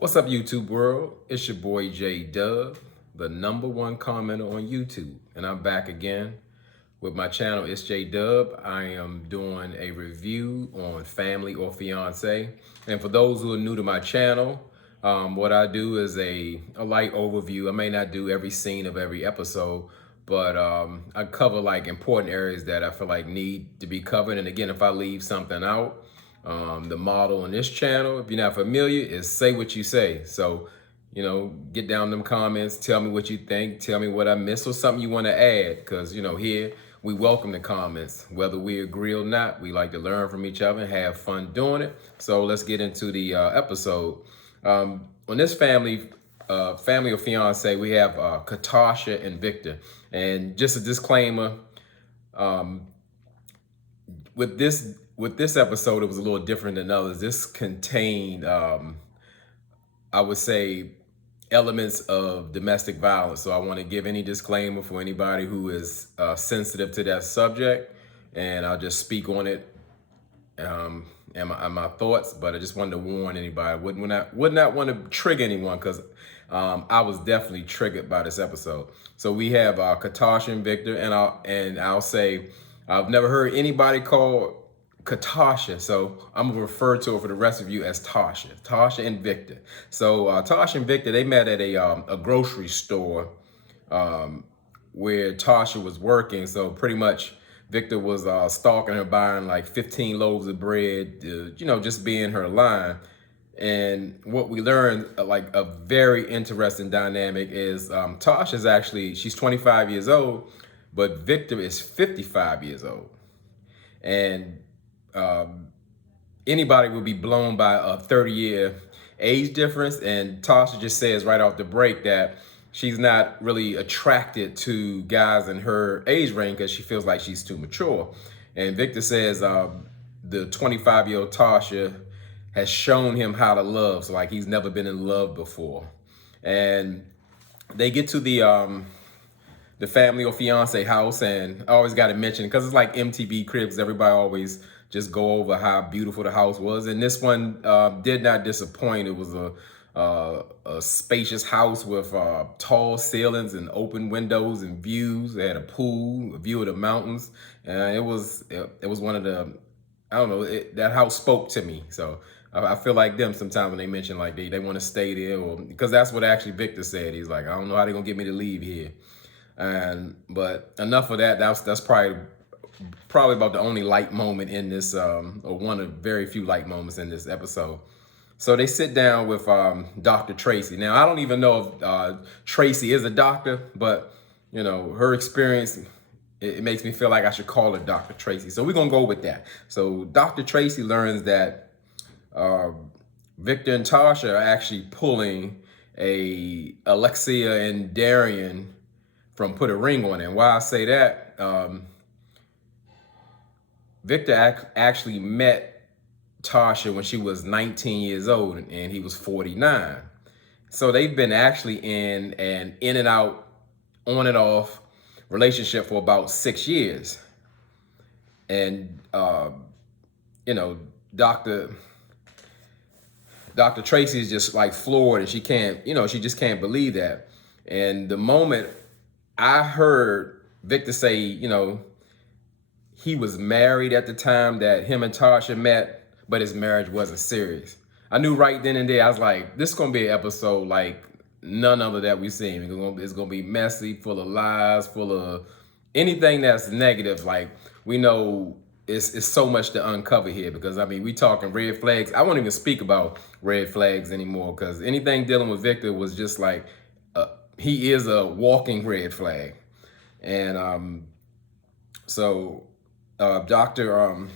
What's up, YouTube world? It's your boy J Dub, the #1 commenter on YouTube, and I'm back again with my channel. It's J Dub. I am doing a review on Family or Fiancé, and for those who are new to my channel, what I do is a light overview. I may not do every scene of every episode, but I cover like important areas that I feel like need to be covered. And again, if I leave something out, the model on this channel, if you're not familiar, is say what you say. So, get down in them comments, tell me what you think, tell me what I missed or something you want to add. Because, here we welcome the comments. Whether we agree or not, we like to learn from each other and have fun doing it. So let's get into the episode. On this family or fiance, we have Katasha and Victor. And just a disclaimer, with this episode, it was a little different than others. This contained, I would say, elements of domestic violence. So I want to give any disclaimer for anybody who is sensitive to that subject, and I'll just speak on it and my thoughts. But I just wanted to warn anybody. Would not want to trigger anyone, because I was definitely triggered by this episode. So we have Katasha and Victor, and I'll say I've never heard anybody call Katasha, so I'm gonna refer to her for the rest of you as Tasha and Victor. So Tasha and Victor, they met at a grocery store where Tasha was working. So pretty much Victor was stalking her, buying like 15 loaves of bread, just being her line. And what we learned, like a very interesting dynamic, is Tasha's actually, she's 25 years old, but Victor is 55 years old. And anybody would be blown by a 30-year age difference. And Tasha just says right off the break that she's not really attracted to guys in her age range because she feels like she's too mature. And Victor says the 25-year-old Tasha has shown him how to love. So like he's never been in love before. And they get to the family or fiance house, and I always got to mention, because it's like MTV Cribs, everybody always just go over how beautiful the house was. And this one did not disappoint. It was a spacious house with tall ceilings and open windows and views. They had a pool, a view of the mountains. And it was one of the, I don't know, that house spoke to me. So I feel like them sometimes when they mention like they want to stay there, or because that's what actually Victor said. He's like, I don't know how they're gonna get me to leave here. But enough of that. That's probably about the only light moment in this, or one of very few light moments in this episode. So they sit down with Dr. Tracy. Now, I don't even know if Tracy is a doctor, but her experience, it makes me feel like I should call her Dr. Tracy. So we're gonna go with that. So Dr. Tracy learns that Victor and Tasha are actually pulling a Alexia and Darian from Put a Ring on It. And why I say that, Victor actually met Tasha when she was 19 years old and he was 49. So they've been actually in an in and out, on and off relationship for about 6 years. And, Dr. Tracy is just like floored, and she just can't believe that. And the moment I heard Victor say, he was married at the time that him and Tasha met, but his marriage wasn't serious, I knew right then and there, I was like, this is going to be an episode like none other that we've seen. It's going to be messy, full of lies, full of anything that's negative. Like, we know it's so much to uncover here, because, we talking red flags. I won't even speak about red flags anymore, because anything dealing with Victor was just like, he is a walking red flag. And so Dr.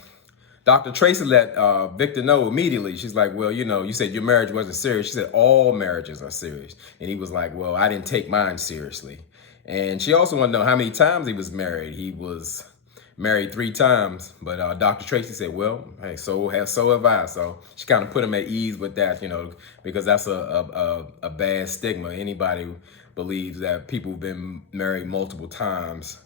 Tracy let Victor know immediately. She's like, well, you said your marriage wasn't serious. She said, all marriages are serious. And he was like, well, I didn't take mine seriously. And she also wanted to know how many times he was married. He was married 3 times. But Dr. Tracy said, well, hey, so have I. So she kind of put him at ease with that, because that's a bad stigma. Anybody who believes that people have been married multiple times,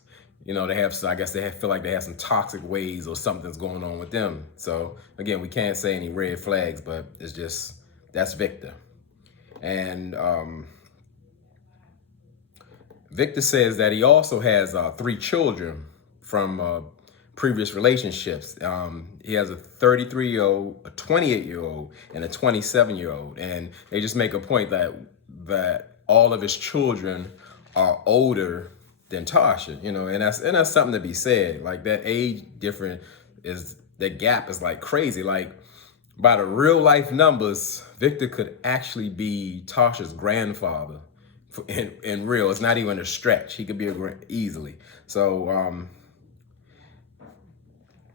they feel like they have some toxic ways or something's going on with them. So again, we can't say any red flags, but it's just, that's Victor. And Victor says that he also has 3 children from previous relationships. He has a 33-year-old, a 28-year-old, and a 27-year-old. And they just make a point that all of his children are older than Tasha, and that's something to be said. Like, that age difference is, the gap is like crazy. Like, by the real life numbers, Victor could actually be Tasha's grandfather. In real, it's not even a stretch. He could be easily. So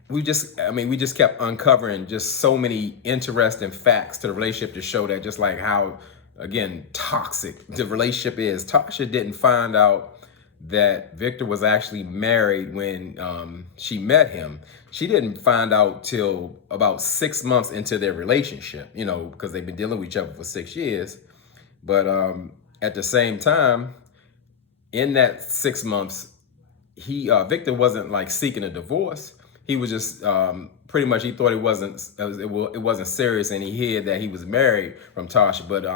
we just kept uncovering just so many interesting facts to the relationship to show that just like how, again, toxic the relationship is. Tasha didn't find out that Victor was actually married when she met him. She didn't find out till about 6 months into their relationship, because they've been dealing with each other for 6 years. But at the same time, in that 6 months, Victor wasn't like seeking a divorce. He was just pretty much, he thought it wasn't serious, and he hid that he was married from Tasha. But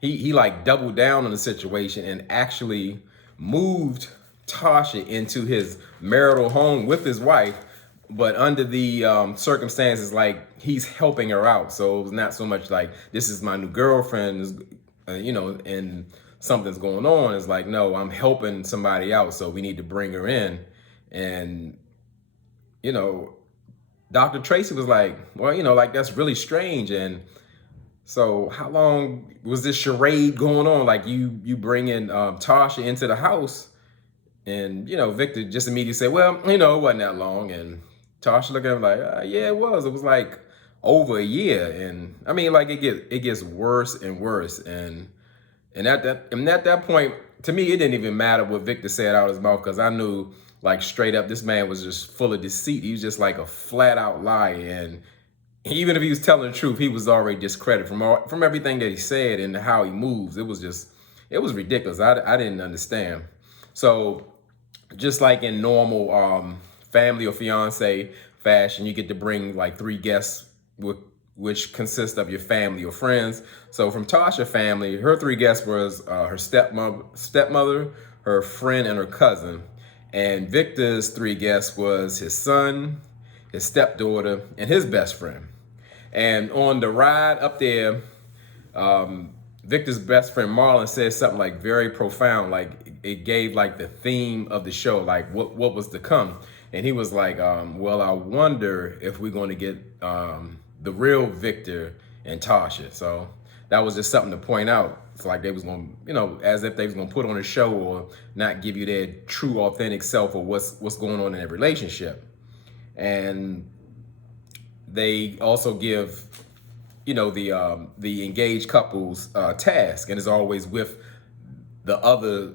he like doubled down on the situation and actually moved Tasha into his marital home with his wife, but under the circumstances, like, he's helping her out. So it was not so much like, this is my new girlfriend, and something's going on. It's like, no, I'm helping somebody out, so we need to bring her in. And Dr. Tracy was like, well, like, that's really strange. And so how long was this charade going on? Like, you bringing Tasha into the house, and Victor just immediately said, well, it wasn't that long. And Tasha looked at him like, yeah, it was. It was like over a year. And I mean, like, it gets worse and worse. And at that point, to me, it didn't even matter what Victor said out of his mouth, because I knew, like, straight up, this man was just full of deceit. He was just like a flat out liar. And even if he was telling the truth, he was already discredited from everything that he said and how he moves. It was ridiculous. I didn't understand. So just like in normal family or fiance fashion, you get to bring like 3 guests, which consist of your family or friends. So from Tasha's family, her 3 guests was her stepmother, her friend, and her cousin. And Victor's 3 guests was his son, his stepdaughter, and his best friend. And on the ride up there, Victor's best friend Marlon said something like very profound, like it gave like the theme of the show, like what was to come. And he was like, well, I wonder if we're going to get the real Victor and Tasha. So that was just something to point out. It's like they was going to, as if they was going to put on a show or not give you their true, authentic self or what's going on in their relationship. And they also give, the engaged couple's task, and it's always with the other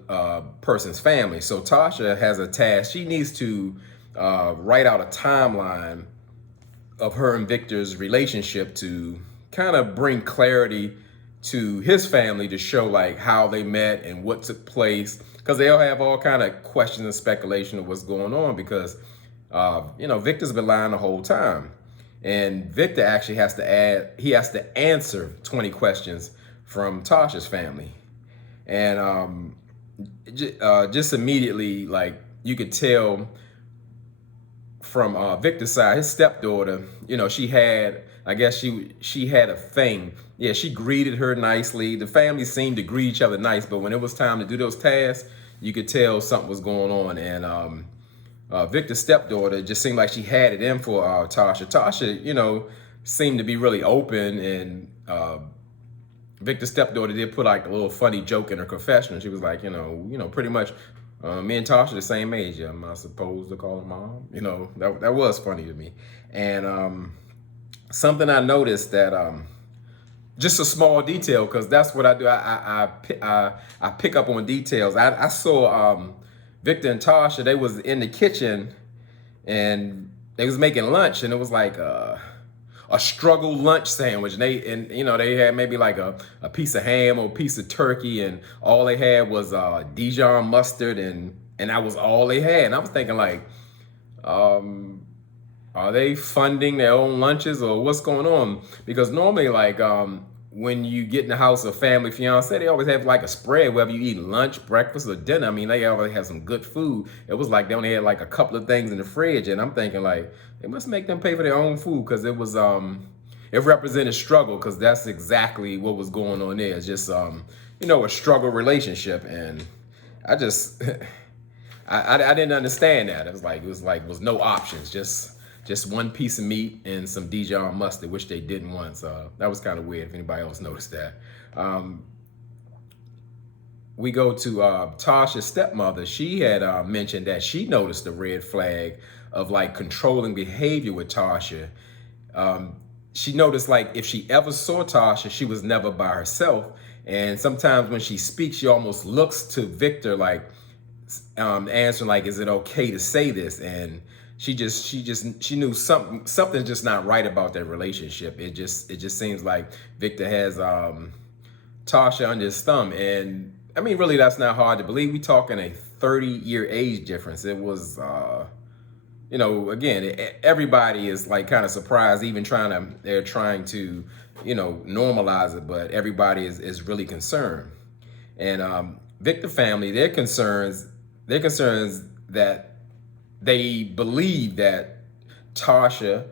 person's family. So Tasha has a task. She needs to write out a timeline of her and Victor's relationship to kind of bring clarity to his family, to show like how they met and what took place, because they'll have all kind of questions and speculation of what's going on, because Victor's been lying the whole time. And Victor actually has to answer 20 questions from Tasha's family. And just immediately, like, you could tell from Victor's side, his stepdaughter, she had a thing. Yeah, she greeted her nicely. The family seemed to greet each other nice, but when it was time to do those tasks, you could tell something was going on. And Victor's stepdaughter just seemed like she had it in for Tasha. Tasha, seemed to be really open, and Victor's stepdaughter did put like a little funny joke in her confession. She was like, pretty much, me and Tasha the same age. Am I supposed to call her mom? That was funny to me. And something I noticed that just a small detail, because that's what I do. I pick up on details. I saw Victor and Tasha, they was in the kitchen and they was making lunch, and it was like a struggle lunch sandwich. And they had maybe like a piece of ham or a piece of turkey, and all they had was Dijon mustard, and that was all they had. And I was thinking like, are they funding their own lunches or what's going on? Because normally, like, when you get in the house of family fiance, they always have like a spread, whether you eat lunch, breakfast, or dinner. I mean, they always have some good food. It was like they only had like a couple of things in the fridge, and I'm thinking like they must make them pay for their own food, because it represented struggle, because that's exactly what was going on there. It's just a struggle relationship, and I just I didn't understand that. It was no options, just one piece of meat and some Dijon mustard, which they didn't want. So that was kind of weird if anybody else noticed that. We go to Tasha's stepmother. She had mentioned that she noticed a red flag of like controlling behavior with Tasha. She noticed like if she ever saw Tasha, she was never by herself. And sometimes when she speaks, she almost looks to Victor like answering like, is it okay to say this? And she knew something's just not right about their relationship. It just seems like Victor has Tasha under his thumb. And I mean, really, that's not hard to believe. We talking a 30-year age difference. It was again, everybody is like kind of surprised, even they're trying to normalize it, but everybody is really concerned. And Victor family, their concerns that they believe that Tasha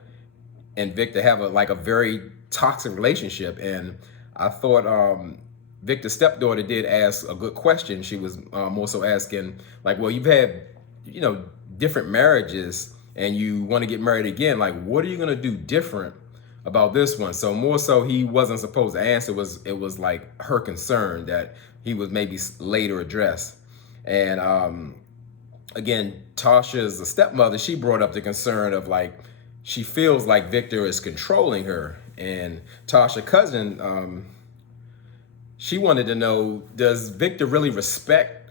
and Victor have a very toxic relationship. And I thought Victor's stepdaughter did ask a good question. She was more so asking like, well, you've had different marriages and you want to get married again, like what are you going to do different about this one? So more so he wasn't supposed to answer. It was like her concern that he was maybe later addressed. And again, Tasha's stepmother, she brought up the concern of like she feels like Victor is controlling her. And Tasha's cousin, she wanted to know, does Victor really respect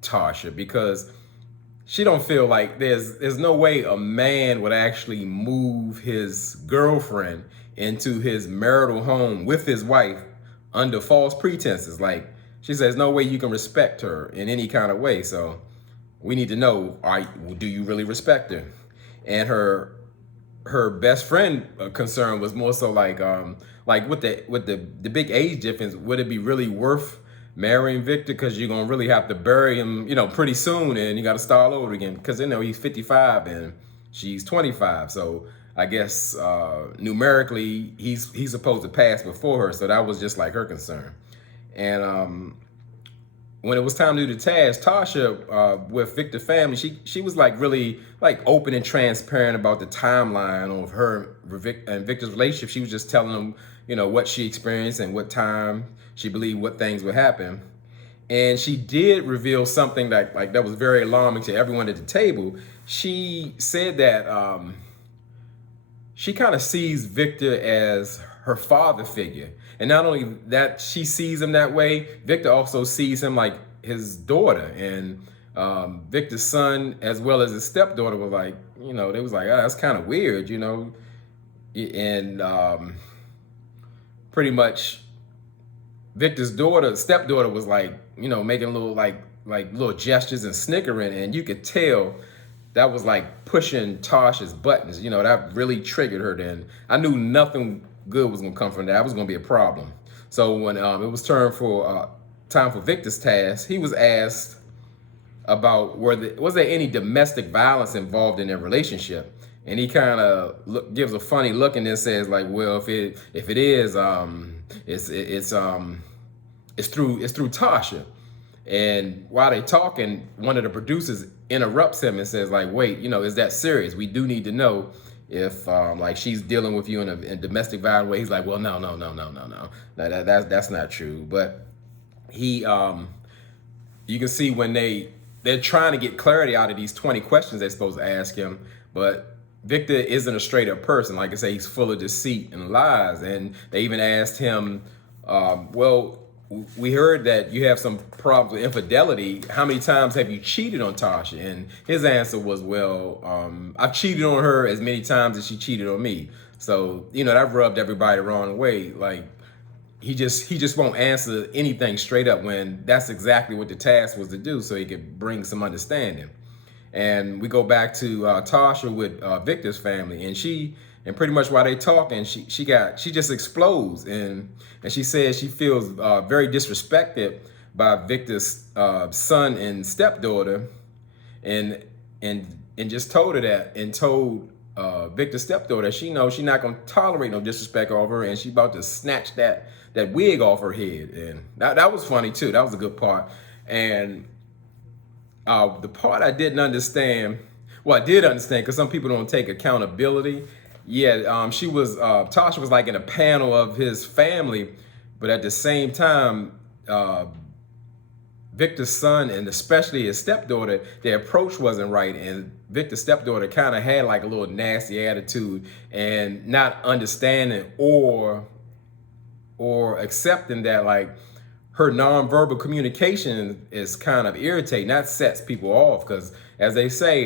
Tasha? Because she don't feel like there's no way a man would actually move his girlfriend into his marital home with his wife under false pretenses. Like she says, no way you can respect her in any kind of way. So we need to know, do you really respect her? And her best friend concern was more so like with the big age difference, would it be really worth marrying Victor? Because you're gonna really have to bury him, pretty soon, and you got to start all over again. Because he's 55 and she's 25, so I guess numerically he's supposed to pass before her. So that was just like her concern. And when it was time to do the task, Tasha with Victor family, she was like really like open and transparent about the timeline of her and Victor's relationship. She was just telling them, what she experienced and what time she believed what things would happen. And she did reveal something that was very alarming to everyone at the table. She said that she kind of sees Victor as her father figure. And not only that she sees him that way, Victor also sees him like his daughter. And Victor's son, as well as his stepdaughter, was like, they was like, oh, that's kind of weird, And pretty much Victor's stepdaughter was like, making little like little gestures and snickering. And you could tell that was like pushing Tasha's buttons. That really triggered her. Then I knew nothing good was gonna come from that. It was gonna be a problem. So when it was time for Victor's task, he was asked about was there any domestic violence involved in their relationship, and he kind of gives a funny look and then says like, well, if it is, it's through Tasha. And while they're talking, one of the producers interrupts him and says like, wait, is that serious? We do need to know if like she's dealing with you in a domestic violence way. He's like, well, no, that's not true. But he you can see when they're trying to get clarity out of these 20 questions they're supposed to ask him, but Victor isn't a straight up person. Like I say, he's full of deceit and lies. And they even asked him, well, we heard that you have some problems with infidelity. How many times have you cheated on Tasha? And his answer was, well, I've cheated on her as many times as she cheated on me. So, that rubbed everybody the wrong way. Like he just won't answer anything straight up when that's exactly what the task was to do, so he could bring some understanding. And we go back to Tasha with Victor's family, and she And pretty much while they talking, she just explodes, and she says she feels very disrespected by Victor's son and stepdaughter, and and just told her that, and told Victor's stepdaughter that she knows she's not gonna tolerate no disrespect of her, and she about to snatch that wig off her head. And that was funny too. That was a good part. And the part I didn't understand, well, I did understand because some people don't take accountability. Yeah, Tasha was like in a panel of his family, but at the same time, Victor's son and especially his stepdaughter, their approach wasn't right. And Victor's stepdaughter kind of had like a little nasty attitude and not understanding or accepting that like her nonverbal communication is kind of irritating. That sets people off because, as they say,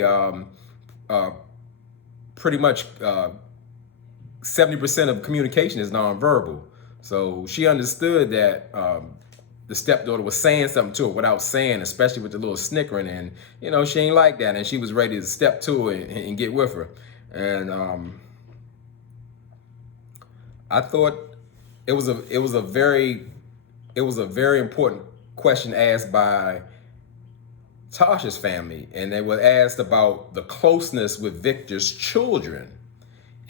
pretty much 70% of communication is nonverbal. So she understood that the stepdaughter was saying something to her without saying, especially with the little snickering, and she ain't like that, and she was ready to step to her and get with her. And I thought it was a very important question asked by Tasha's family, and they were asked about the closeness with Victor's children.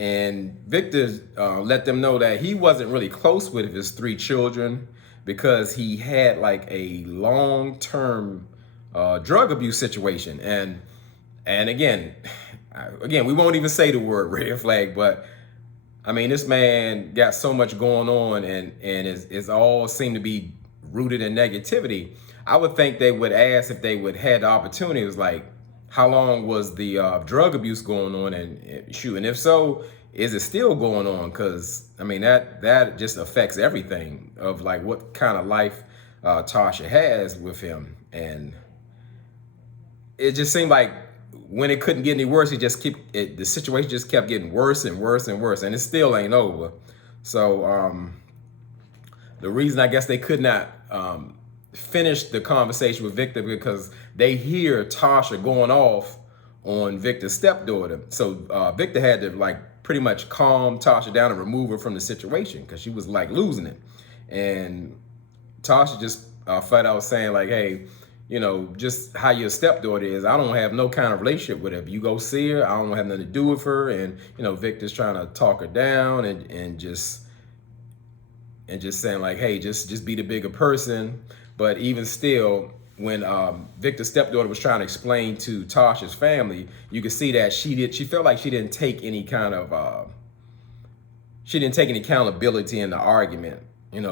And Victor let them know that he wasn't really close with his 3 children because he had like a long-term drug abuse situation. And again, we won't even say the word red flag, but I mean, this man got so much going on, and it's all seemed to be rooted in negativity. I would think they would ask if they would had the opportunity. It was like, how long was the drug abuse going on, and shoot, and if so, is it still going on? Because I mean, that just affects everything of like what kind of life Tasha has with him. And it just seemed like when it couldn't get any worse, the situation just kept getting worse and worse and worse, and it still ain't over. So the reason I guess they could not finish the conversation with Victor because they hear Tasha going off on Victor's stepdaughter. So Victor had to like pretty much calm Tasha down and remove her from the situation because she was like losing it. And Tasha just flat out saying like, hey, just how your stepdaughter is, I don't have no kind of relationship with her. If you go see her, I don't have nothing to do with her. And Victor's trying to talk her down and just saying like, hey, just be the bigger person. But even still, when Victor's stepdaughter was trying to explain to Tasha's family, you could see that she felt like she didn't take any kind of she didn't take any accountability in the argument.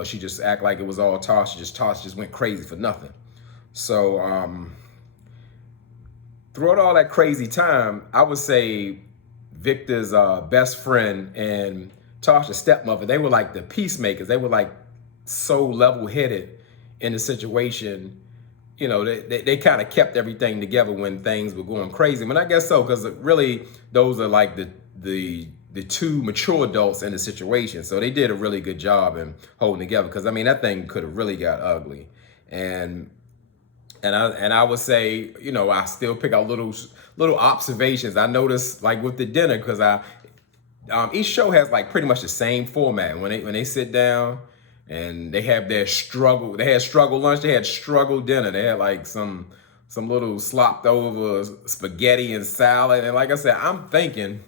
She just act like it was all Tasha. Tasha just went crazy for nothing. So throughout all that crazy time, I would say Victor's best friend and Tasha's stepmother, they were like the peacemakers. They were like so level-headed in the situation. They kind of kept everything together when things were going crazy. I mean, I guess so, because really those are like the 2 mature adults in the situation. So they did a really good job in holding together, because I mean, that thing could have really got ugly. And I would say, I still pick out little observations. I noticed like with the dinner, because each show has like pretty much the same format. When they sit down and they have their struggle, they had struggle lunch, they had struggle dinner. They had like some little slopped over spaghetti and salad. And like I said, I'm thinking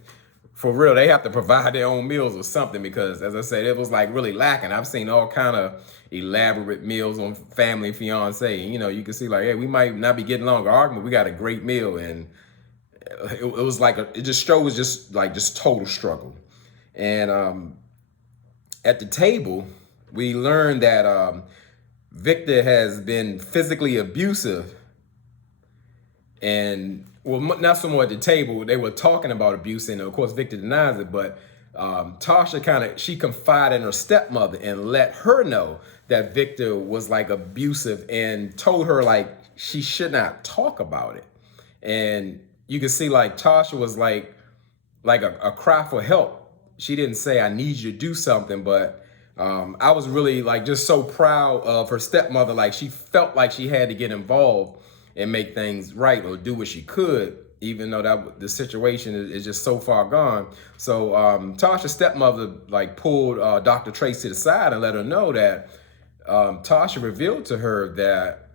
for real, they have to provide their own meals or something, because as I said, it was like really lacking. I've seen all kind of elaborate meals on Family Fiancé. You can see like, hey, we might not be getting along or arguing, but we got a great meal. And it was like it just shows just total struggle. And at the table, we learned that Victor has been physically abusive. And well, not so much at the table. They were talking about abuse, and of course Victor denies it. But Tasha she confided in her stepmother and let her know that Victor was like abusive, and told her like she should not talk about it. And you can see like Tasha was like a cry for help. She didn't say, I need you to do something, but I was really like just so proud of her stepmother. Like she felt like she had to get involved and make things right, or do what she could. even though that the situation is just so far gone. So Tasha's stepmother like pulled Dr. Tracy to the side and let her know that Tasha revealed to her that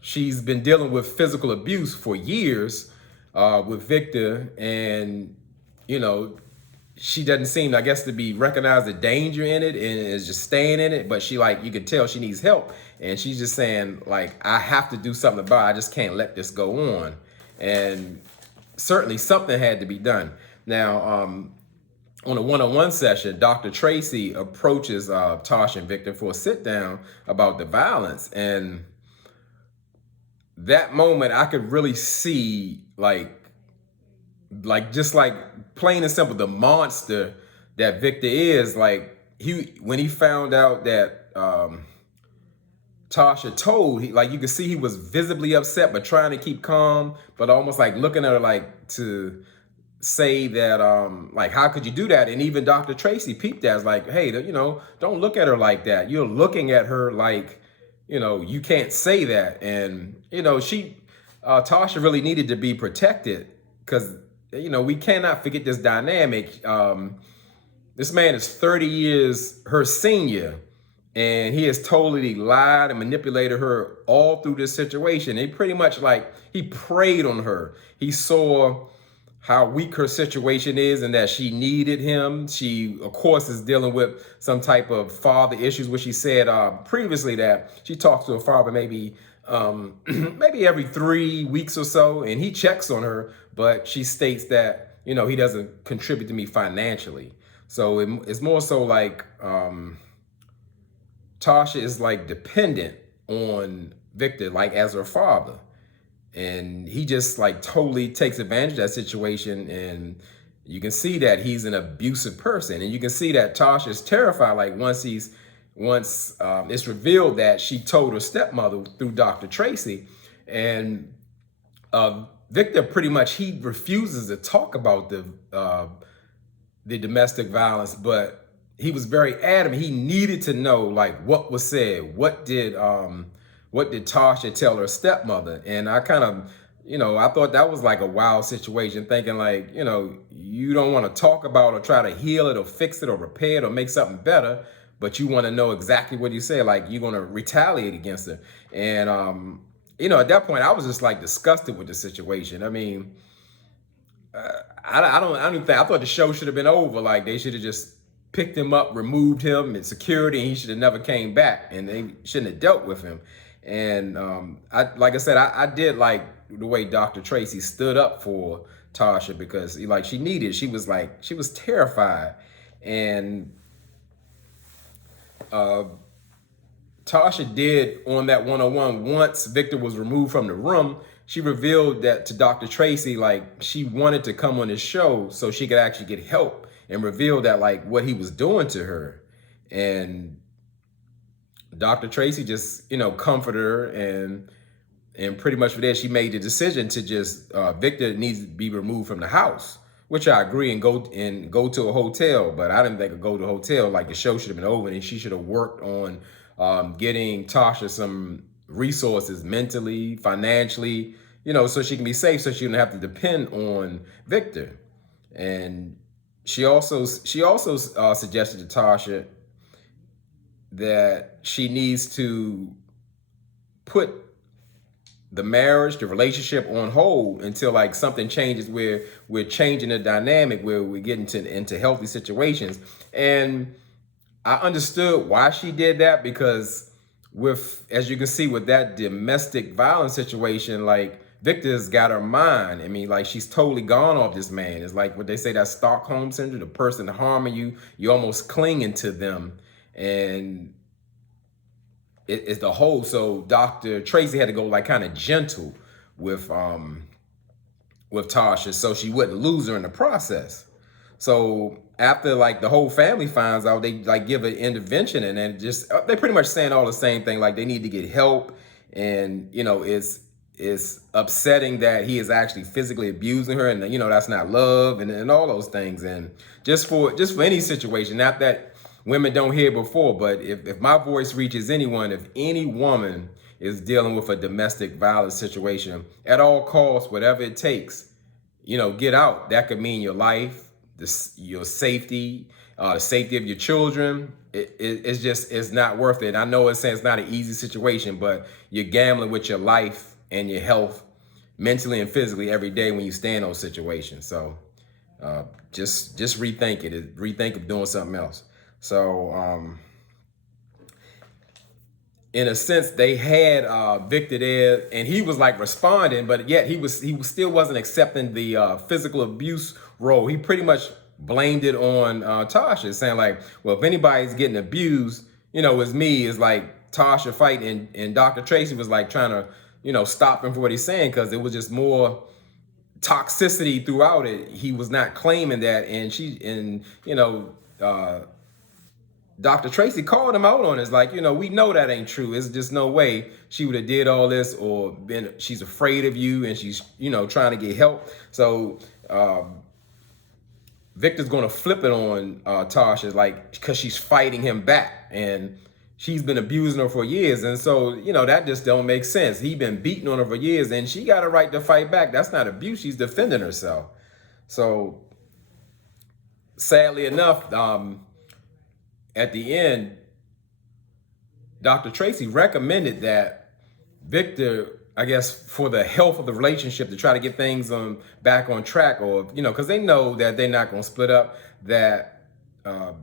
she's been dealing with physical abuse for years with Victor, and you know, she doesn't seem, I guess, to be recognize the danger in it and is just staying in it. But she, like, you can tell she needs help, and she's just saying, like, I have to do something about it. I just can't let this go on. And certainly something had to be done. Now, on a one-on-one session, Dr. Tracy approaches Tasha and Victor for a sit down about the violence, and that moment I could really see just like plain and simple the monster that Victor is. Like when he found out that Tasha told, like you could see he was visibly upset but trying to keep calm, but almost like looking at her like to say that like, how could you do that? And even Dr. Tracy peeped at us like, hey, you know, don't look at her like that. You're looking at her like, you know, you can't say that. And you know, Tasha really needed to be protected, because you know, we cannot forget this dynamic. This man is 30 years her senior, and he has totally lied and manipulated her all through this situation. He pretty much like, he preyed on her. He saw how weak her situation is and that she needed him. She, of course, is dealing with some type of father issues, which she said previously that she talks to her father maybe maybe every 3 weeks or so, and he checks on her, but she states that, you know, he doesn't contribute to me financially. So it's more so like Tasha is like dependent on Victor, like as her father. And he just like totally takes advantage of that situation. And you can see that he's an abusive person. And you can see that Tasha is terrified. Like once it's revealed that she told her stepmother through Dr. Tracy, and Victor pretty much, he refuses to talk about the domestic violence, but he was very adamant. He needed to know like what was said. What did Tasha tell her stepmother? And I kind of, you know, I thought that was like a wild situation, thinking like, you know, you don't want to talk about or try to heal it or fix it or repair it or make something better, but you want to know exactly what you say, like you're going to retaliate against her. And, you know, at that point, I was just like disgusted with the situation. I mean, I thought the show should have been over. Like they should have just picked him up, removed him in security, and he should have never came back, and they shouldn't have dealt with him. And like I said, I did like the way Dr. Tracy stood up for Tasha, because she was terrified. And Tasha did, on that one-on-one, once Victor was removed from the room, she revealed that to Dr. Tracy, like she wanted to come on his show so she could actually get help, and reveal that like what he was doing to her. And Dr. Tracy just, you know, comforted her, and pretty much for that, she made the decision to just Victor needs to be removed from the house, which I agree, and go to a hotel. But I didn't think go to a hotel. Like the show should have been over, and she should have worked on getting Tasha some resources mentally, financially, you know, so she can be safe, so she don't have to depend on Victor. And she also suggested to Tasha that she needs to put the marriage, the relationship on hold until like something changes, where we're changing the dynamic, where we're getting into healthy situations. And I understood why she did that, because as you can see with that domestic violence situation, like Victor's got her mind. I mean, like she's totally gone off this man. It's like what they say, that Stockholm syndrome, the person harming you, you're almost clinging to them. And it's the whole, so Dr. Tracy had to go like kind of gentle with Tasha, so she wouldn't lose her in the process. So after like the whole family finds out, they like give an intervention, and then just they pretty much saying all the same thing, like they need to get help. And you know, it's upsetting that he is actually physically abusing her, and you know, that's not love, and all those things. And just for any situation, not that women don't hear before, but if my voice reaches anyone, if any woman is dealing with a domestic violence situation, at all costs, whatever it takes, get out. That could mean your life, your safety, the safety of your children. It's not worth it. I know it's saying it's not an easy situation, but you're gambling with your life and your health, mentally and physically, every day when you stay in those situations. So just rethink it. Rethink of doing something else. So in a sense, they had Victor there, and he was like responding, but yet he still wasn't accepting the physical abuse role. He pretty much blamed it on Tasha, saying like, well, if anybody's getting abused, it's me. It's like Tasha fighting, and Dr. Tracy was like trying to, stop him for what he's saying, because it was just more toxicity throughout it. He was not claiming that, and Dr. Tracy called him out on it. It's like, we know that ain't true. It's just no way she would have did all this, or she's afraid of you, and she's, trying to get help. So Victor's going to flip it on Tasha, like, because she's fighting him back, and she's been abusing her for years. And so, that just don't make sense. He's been beating on her for years, and she got a right to fight back. That's not abuse. She's defending herself. So sadly enough, at the end, Dr. Tracy recommended that Victor, I guess, for the health of the relationship, to try to get things back on track, or, because they know that they're not going to split up, that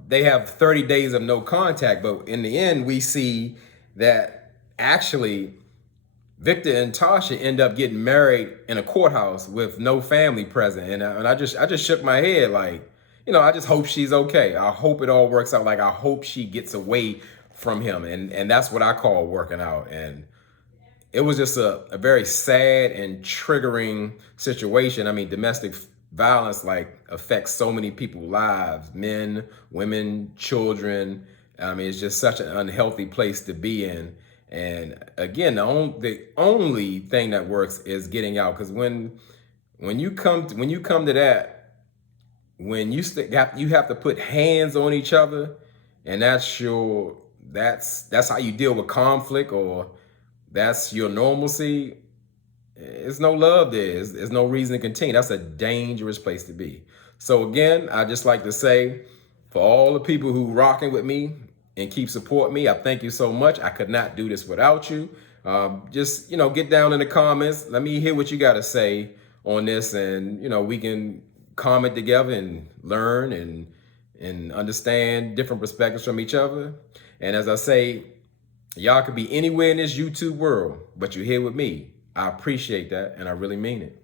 they have 30 days of no contact. But in the end, we see that actually Victor and Tasha end up getting married in a courthouse with no family present. And I just shook my head like, I just hope she's okay. I hope it all works out. Like, I hope she gets away from him. And that's what I call working out. And it was just a very sad and triggering situation. I mean, domestic violence, like, affects so many people's lives, men, women, children. I mean, it's just such an unhealthy place to be in. And again, the only thing that works is getting out. Because when you come to that, when you have to put hands on each other, and that's how you deal with conflict, or that's your normalcy. There's no love there. There's no reason to continue. That's a dangerous place to be. So again, I just like to say, for all the people who rocking with me and keep supporting me, I thank you so much. I could not do this without you. Just get down in the comments. Let me hear what you got to say on this, and we can comment together and learn and understand different perspectives from each other. And as I say, y'all could be anywhere in this YouTube world, but you're here with me. I appreciate that, and I really mean it.